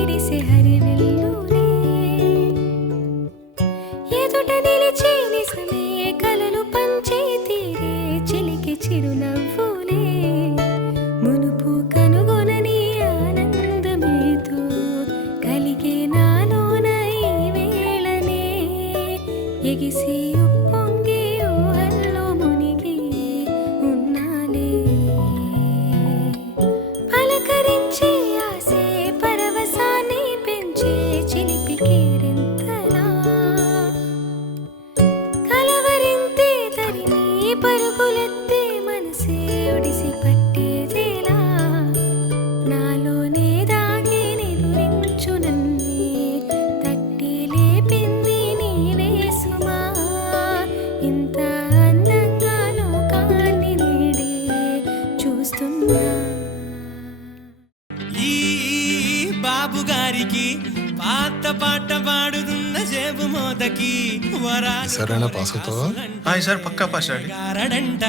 విరిసే హరివెల్లులే ఎదుట నిలిచి నిజమే కలలు పంచే తీరే చిలికి చిరునవ్వులే మునుపు కనుగొనని ఆనందమేతో కలిగే నాలోన ఈ వేళనే ఎగిసి ఉప్పొంగి ఊహల్లో మునిగి ఉన్నాలే పలకరించే ఆసే పరవశాన్ని పెంచే చిలిపి కేరింతలా కలవరింతే తరిమి పరుగులెత్తే మనసే ఒడిసి పట్టేదేలా నాలోనే దాగి నిదురించు నన్నే తట్టి లేపింది నీవే సుమా ఇంత అందంగా లోకాన్ని నేడే చూస్తున్నా ఈ బాబు గారికి పాత పాట పాడుతున్న జేబు మోతకి సరేనా పాస్ అవుతావా? సార్ పక్కా పాస్ అండి. గారడంట